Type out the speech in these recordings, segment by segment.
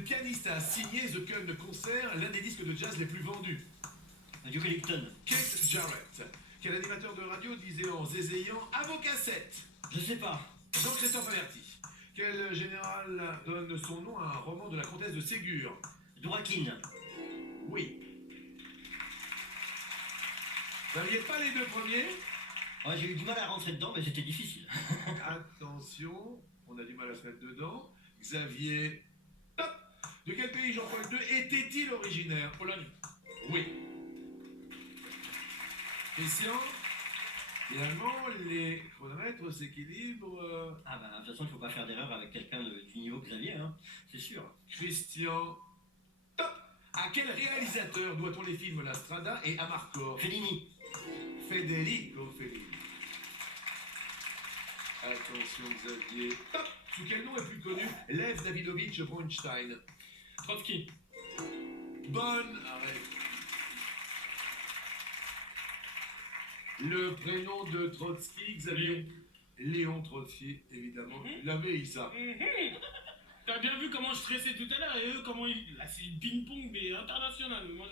Quel pianiste a signé The Kun Concert, l'un des disques de jazz les plus vendus? Duke Ellington. Keith Jarrett. Quel animateur de radio disait en zézayant « à vos cassettes » Je sais pas. Jean-Christophe Averti. Quel général donne son nom à un roman de la comtesse de Ségur? Dworkin. Oui. Vous n'aviez pas les deux premiers? Ouais, j'ai eu du mal à rentrer dedans, mais c'était difficile. Attention, on a du mal à se mettre dedans. Xavier. Top. De quel pays Jean-Paul II était-il originaire? Pologne. Oui. Christian. Finalement, les chronomètres s'équilibrent. Ah bah, de toute façon, il faut pas faire d'erreur avec quelqu'un du niveau Xavier, hein. C'est sûr. Christian. Top. À quel réalisateur doit-on les films La Strada et Amarcord? Fellini. Federico Fellini. Attention Xavier. Top. Sous quel nom est plus connu Lev Davidovitch Bronstein? Trotsky. Bonne arrête. Le prénom de Trotsky, Xavier? Léon Trotsky, évidemment. L'avait Issa. T'as bien vu comment je stressais tout à l'heure et eux comment ils... Là c'est ping-pong mais international. Moi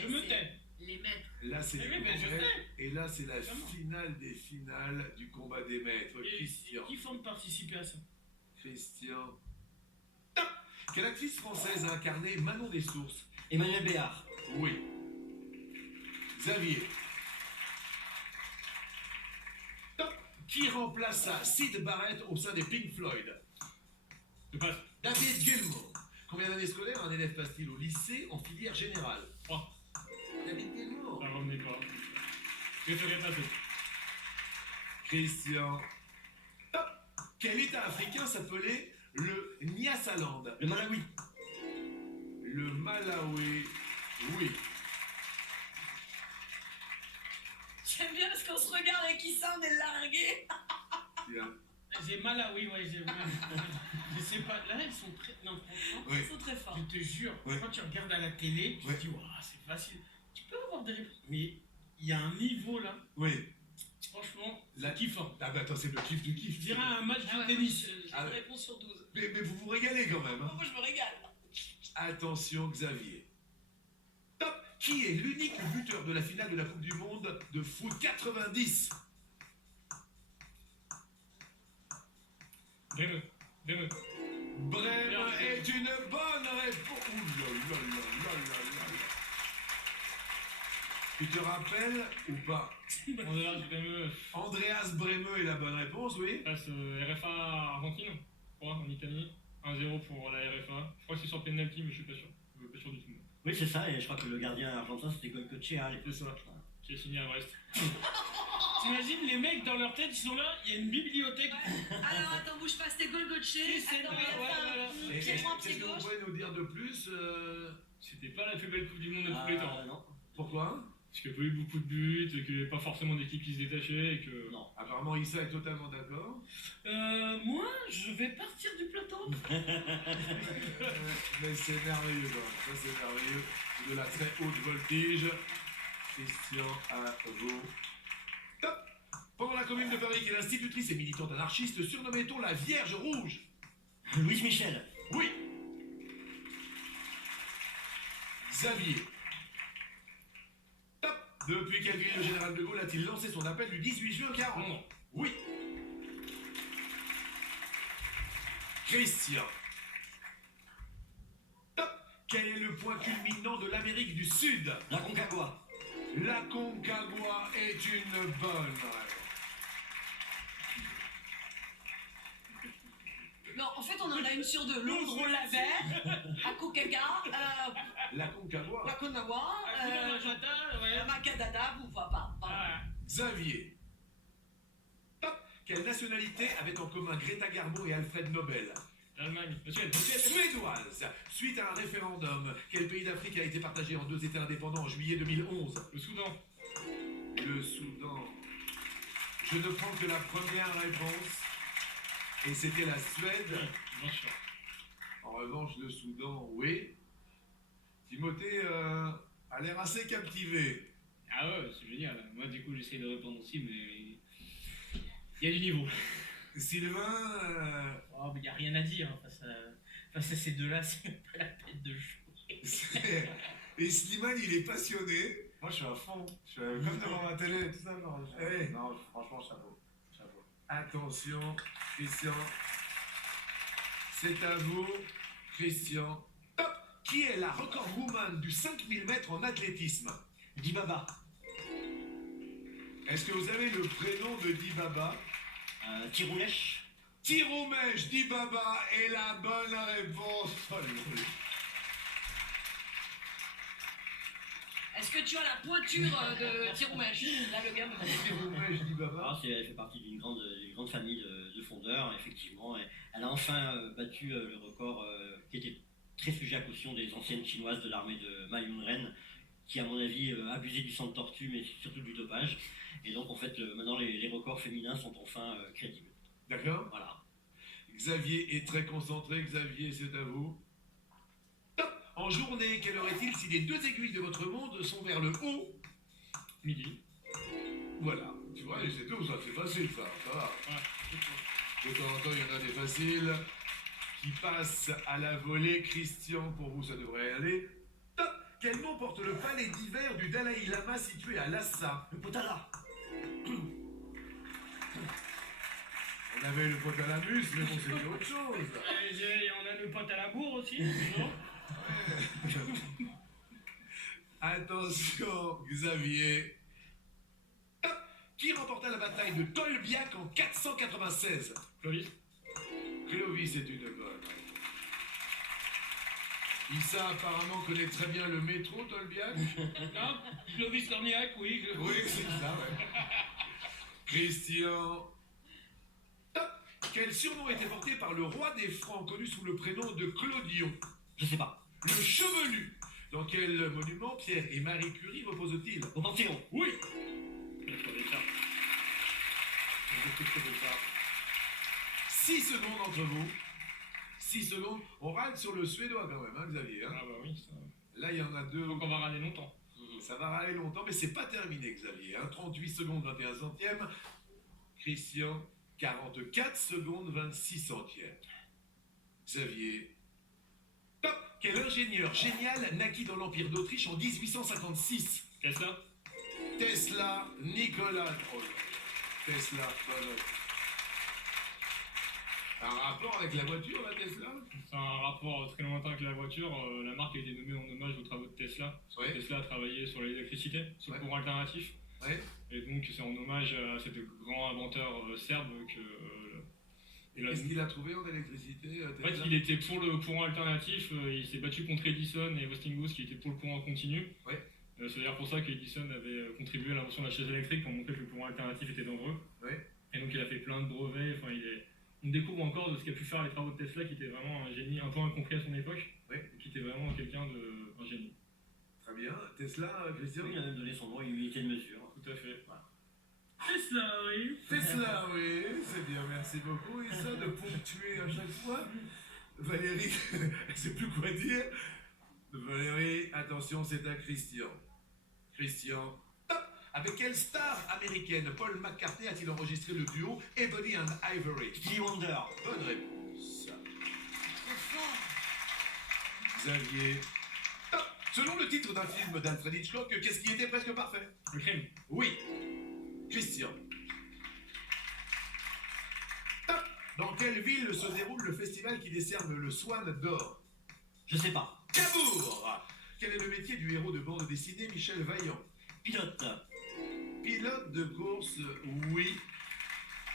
je me tais. Les maîtres. Là c'est Eh le oui, mais je congrès, sais. et là c'est la Évidemment. finale des finales du combat des maîtres. Christian. Qui font de participer à ça? Christian. Top. Quelle actrice française a incarné Manon des Sources? Emmanuel Béard. Oui. Xavier. Top. Qui remplaça Syd Barrett au sein des Pink Floyd? Je passe. David Gilmour. Combien d'années scolaires un élève passe-t-il au lycée en filière générale? 3. David Gilmour. Ça revenait pas. Je ferai passer. Christian. Top. Quel état africain s'appelait le Nyasaland? Le Malawi. Le Malawi. Oui. J'aime bien parce qu'on se regarde et qui ça on est largué. Bien. J'ai mal à oui, ouais, je sais pas. Là, elles sont très. Non, franchement, Oui. Ils sont très forts. je te jure, Ouais. quand tu regardes à la télé, tu Ouais. te dis, waouh, c'est facile. Tu peux avoir des réponses. Mais il y a un niveau là, Oui. franchement, La- c'est kiffant. Ah bah attends, c'est le kiff du kiff. Je dirais un match Ah de ouais, tennis. J'ai Ah une ouais. réponse sur 12. Mais vous vous régalez quand même. Hein. Moi je me régale. Attention Xavier. Top. Qui est l'unique buteur de la finale de la Coupe du Monde de foot 90? Breme. Brême est une bonne réponse. Ouh là là là là là là là. Tu te rappelles ou pas? On dirait que Breme Andreas Bremeux est la bonne réponse, oui. passe RFA Argentine, je crois, en Italie. 1-0 pour la RFA. Je crois que c'est sur penalty, mais je suis pas sûr. Je suis pas sûr du tout. Oui, c'est ça, et je crois que le gardien argentin, c'était Goicoechea à l'époque. C'est ça. Qui est signé à Brest. T'imagines les mecs dans leur tête, ils sont là, il y a une bibliothèque. Alors attends, bouge pas, c'était Golgotche. C'est Attends, pas, il y a ouais, ça. voilà. Et Pied droit, qu'est-ce pied que vous gauche. pouvez nous dire de plus C'était pas la plus belle Coupe du Monde de tous les temps. Non. Pourquoi? Parce qu'il n'y a pas eu beaucoup de buts, qu'il n'y avait pas forcément d'équipe qui se détachait et que. Non. Apparemment Issa est totalement d'accord. Moi, je vais partir du plateau. Mais c'est merveilleux, quand même. Ça c'est merveilleux. De la très haute voltige. Christian à vous. Top. Pendant la Commune de Paris, quelle institutrice et militante anarchiste surnommait-on la Vierge Rouge? Louise Michel. Oui. Xavier. Top. Depuis quelle ville le général de Gaulle a-t-il lancé son appel du 18 juin 40? Non. Oui. Christian. Top. Quel est le point culminant de l'Amérique du Sud? La Concagua. La Concagua est une bonne réponse. Non, en fait, on en a une sur deux. Londres, on l'avait. À Kokaga, La Concagua. la Konawa, Hakuna Matata, ouais. Macadada, vous voyez pas. Ah, Xavier. Top. Quelle nationalité avaient en commun Greta Garbo et Alfred Nobel? l'Allemagne. Monsieur, Suédoise. Suite à un référendum, quel pays d'Afrique a été partagé en deux États indépendants en juillet 2011? le Soudan. Le Soudan. Je ne prends que la première réponse. Et c'était la Suède. Bien sûr. En revanche, le Soudan, oui. Timothée a l'air assez captivé. Ah ouais, c'est génial. Moi, du coup, j'essaie de répondre aussi, mais il y a du niveau. Sylvain, Oh, mais il n'y a rien à dire. Face à ces deux-là, c'est pas la peine de jouer. Et Slimane, il est passionné. Moi, je suis à fond. Je suis comme devant ma télé, tout ça. Genre, Ouais. Non, franchement, chapeau. Chapeau. Attention, Christian. C'est à vous, Christian. Top. Qui est la record woman du 5000 mètres en athlétisme? Dibaba. Est-ce que vous avez le prénom de Dibaba? Tiroulèche. Tiromèche Dibaba est la bonne réponse. Oh, lol. Est-ce que tu as la pointure de Tiromèche? Là, le gars me dit. Tiromèche Dibaba. Elle fait partie d'une grande famille de fondeurs, effectivement. Et elle a enfin battu le record qui était très sujet à caution des anciennes chinoises de l'armée de Ma Yunren, qui, à mon avis, abusaient du sang de tortue, mais surtout du dopage. Et donc, en fait, maintenant, les records féminins sont enfin crédibles. D'accord. Voilà. Xavier est très concentré. Xavier, c'est à vous. Top. En journée, quelle heure est-il si les deux aiguilles de votre montre sont vers le haut? Midi. Voilà. Tu vois, et c'est tout, ça, c'est facile, ça va. Ouais. De temps en temps, il y en a des faciles qui passent à la volée. Christian, pour vous, ça devrait aller. Top. Quel nom porte le palais d'hiver du Dalai Lama situé à Lhasa? Le potala. On avait le potalamus, mais bon, c'était autre chose. Et on a le pote à la bourre aussi, non? Attention, Xavier. Top. Qui remporta la bataille de Tolbiac en 496? Clovis. Clovis est une bonne. Issa apparemment connaît très bien le métro, Tolbiac. Non, Clovis Cornillac, oui. Oui, c'est ça, ouais. Christian. Top. Quel surnom était porté par le roi des Francs, connu sous le prénom de Clodion? Je sais pas. Le chevelu. Dans quel monument Pierre et Marie Curie reposent-ils? Au Panthéon. Oui. Le tour des chats. 6 secondes entre vous. 6 secondes. On râle sur le suédois quand même, hein, Xavier. Hein. Ah bah oui, ça. Là, il y en a deux. Donc on va râler longtemps. Ça va râler longtemps, mais c'est pas terminé, Xavier. Hein. 38 secondes, 21 centièmes. Christian, 44 secondes, 26 centièmes. Xavier. Top. Quel ingénieur génial naquit dans l'Empire d'Autriche en 1856? Tesla. Tesla, Nicolas. Oh, Tesla, voilà. Un rapport avec la voiture, la Tesla? C'est un rapport très lointain avec la voiture. La marque a été nommée en hommage aux travaux de Tesla. Ouais. Tesla a travaillé sur l'électricité, sur le Ouais. courant alternatif. Ouais. Et donc c'est en hommage à cet grand inventeur serbe que... il a- Qu'est-ce qu'il a trouvé en électricité, En fait, Tesla? il était pour le courant alternatif, il s'est battu contre Edison et Westinghouse qui étaient pour le courant continu. Ouais. C'est d'ailleurs pour ça qu'Edison avait contribué à l'invention de la chaise électrique pour montrer que le courant alternatif était dangereux. Ouais. Et donc il a fait plein de brevets, on découvre encore de ce qu'a pu faire les travaux de Tesla qui était vraiment un génie un peu incompris à son époque, Ouais. et qui était vraiment quelqu'un de... un génie. Très bien. Tesla, Christian? Il a même donné son nom à une unité de mesure. Tout à fait. Voilà. Tesla, oui. Tesla, oui, c'est bien, merci beaucoup. Et ça, de ponctuer à chaque fois. Valérie, elle sait plus quoi dire. Valérie, attention, c'est à Christian. Christian, top. Avec quelle star américaine Paul McCartney a-t-il enregistré le duo Ebony and Ivory? Stevie Wonder. Bonne réponse. Trop fort. Xavier, top. Selon le titre d'un film d'Alfred Hitchcock, qu'est-ce qui était presque parfait? Le crime. Oui. Christian. Top. Dans quelle ville se déroule le festival qui décerne le Swan d'or? Je sais pas. Cabourg. Quel est le métier du héros de bande dessinée Michel Vaillant? Pilote. Pilote de course, oui.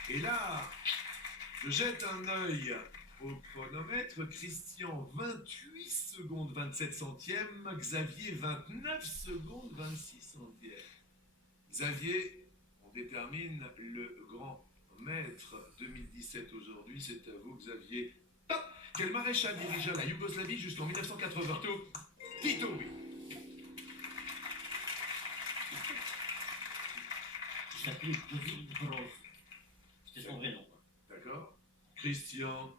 Et là, je jette un œil au chronomètre. Christian, 28 secondes 27 centièmes. Xavier, 29 secondes 26 centièmes. Xavier, on détermine le grand maître 2017 aujourd'hui. C'est à vous, Xavier. Top. Quel maréchal dirigea la Yougoslavie jusqu'en 1980? Tito. Tito, oui. Il s'appelait David Broz. C'était son vrai nom. D'accord. Christian.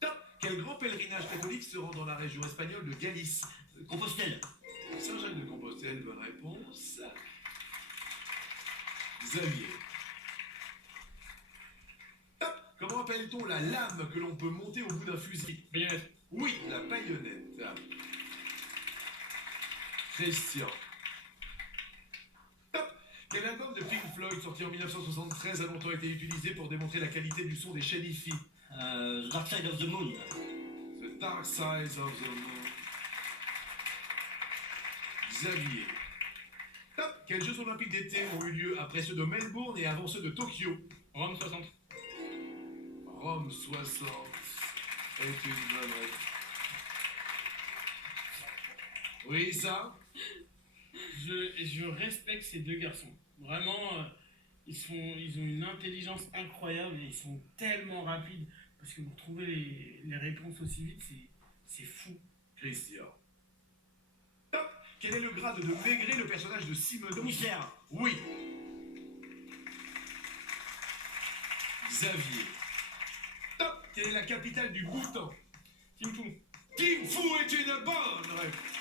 Top. Quel grand pèlerinage catholique se rend dans la région espagnole de Galice? Compostelle. Saint-Jacques de Compostelle, bonne réponse. Xavier. Top. Comment appelle-t-on la lame que l'on peut monter au bout d'un fusil? Baïonnette. Oui, la baïonnette. Christian. Top. Quel album de Pink Floyd sorti en 1973 a longtemps été utilisé pour démontrer la qualité du son des chaînes hi-fi? The Dark Side of the Moon. The Dark Side of the Moon. Xavier. Top. Quels Jeux Olympiques d'été ont eu lieu après ceux de Melbourne et avant ceux de Tokyo? Rome 60. Rome 60 est une bonne réponse. Oui, ça? Je respecte ces deux garçons. Vraiment, ils ont une intelligence incroyable et ils sont tellement rapides. Parce que pour trouver les réponses aussi vite, c'est fou. Christian. Top. Quel est le grade de Maigret, le personnage de Simoneau? Commissaire. Oui. Xavier. Top. Quelle est la capitale du Bhoutan? Thimphu. Thimphu est une bonne réponse.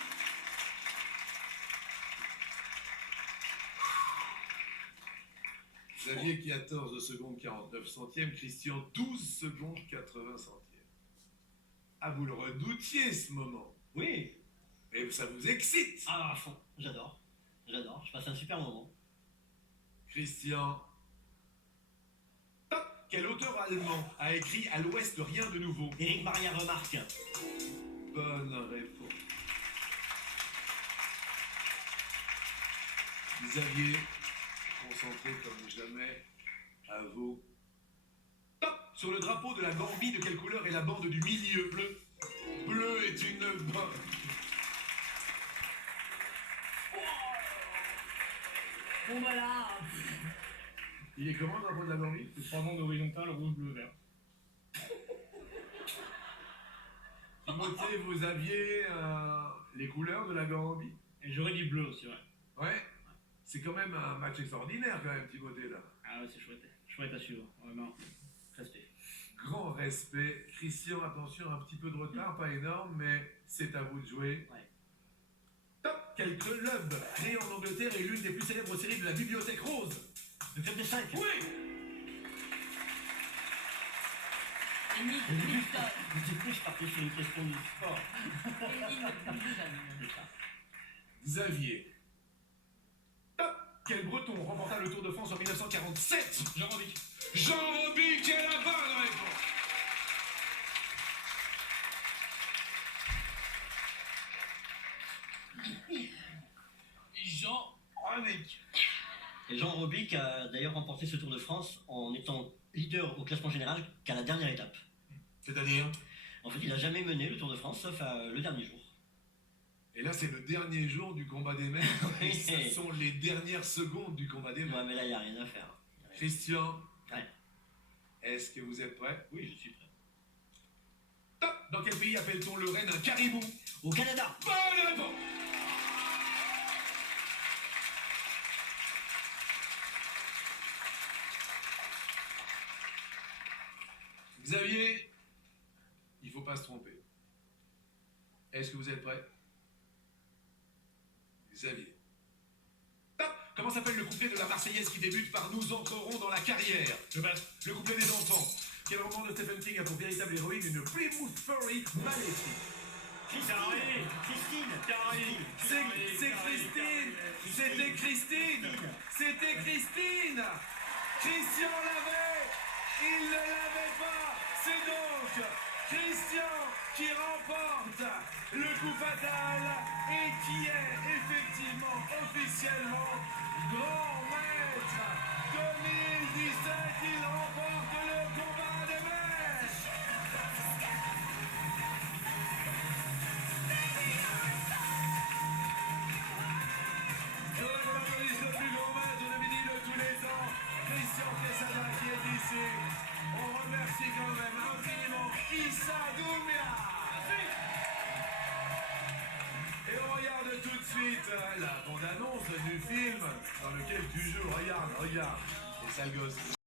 Xavier 14 secondes 49 centièmes, Christian 12 secondes 80 centièmes. Ah, vous le redoutiez ce moment. Oui. Et ça vous excite. Ah, à fond. J'adore. J'adore. Je passe un super moment. Christian. Top. Quel auteur allemand a écrit À l'Ouest rien de nouveau? Éric Maria Remarque. Bonne réponse. Xavier, concentré comme jamais à vous. Top. Sur le drapeau de la Gambie, de quelle couleur est la bande du milieu? Bleu. Bleu est une bonne. Bon voilà. Il est comment le drapeau de la Gambie? C'est 3 bandes horizontales, rouge, bleu, vert. Timothée, vous aviez les couleurs de la Gambie? Et j'aurais dit bleu aussi, ouais. Ouais. C'est quand même un match extraordinaire quand même, Timothée, là. Ah ouais, c'est chouette. Chouette à suivre, vraiment. Respect. Grand respect. Christian, attention, un petit peu de retard, pas énorme, mais c'est à vous de jouer. Ouais. Top. Quel club créé en Angleterre est l'une des plus célèbres séries de la Bibliothèque Rose? Le club des 5. Oui. Enid Blyton. Du coup, je partais sur une question du sport. Enid Blyton. C'est ça. Xavier. Top. Quel Breton remporta le Tour de France en 1947? Jean Robic. Jean Robic est la bonne réponse. Jean Robic. Et Jean Robic a d'ailleurs remporté ce Tour de France en étant leader au classement général qu'à la dernière étape. C'est-à-dire? En fait, il n'a jamais mené le Tour de France sauf le dernier jour. Et là, c'est le dernier jour du combat des maîtres. Et ce sont les dernières secondes du combat des Ouais, maîtres. mais là, il n'y a rien à faire. Christian, Ouais. est-ce que vous êtes prêt? Oui, je suis prêt. Top. Dans quel pays appelle-t-on le renne un caribou? Au Canada. Bonne réponse. Xavier, il ne faut pas se tromper. Est-ce que vous êtes prêt? Xavier. Top. Comment s'appelle le couplet de la Marseillaise qui débute par Nous entrerons dans la carrière? Je passe. Le couplet des enfants. Quel roman de Stephen King a pour véritable héroïne une Plymouth Fury maléfique? Christine. Christine. C'est Christine. C'était Christine. C'était Christine. Christian l'avait. Il ne l'avait pas. C'est donc Christian qui remporte le coup fatal et qui est effectivement officiellement grand maître 2017. Il remporte le combat des maîtres. Je remercie le plus grand maître de midi de tous les temps, Christian Quesada, qui est ici. On remercie quand même infiniment Issa Doumia. Et on regarde tout de suite la bande-annonce du film dans lequel tu joues. Regarde, regarde. Et sale gosse.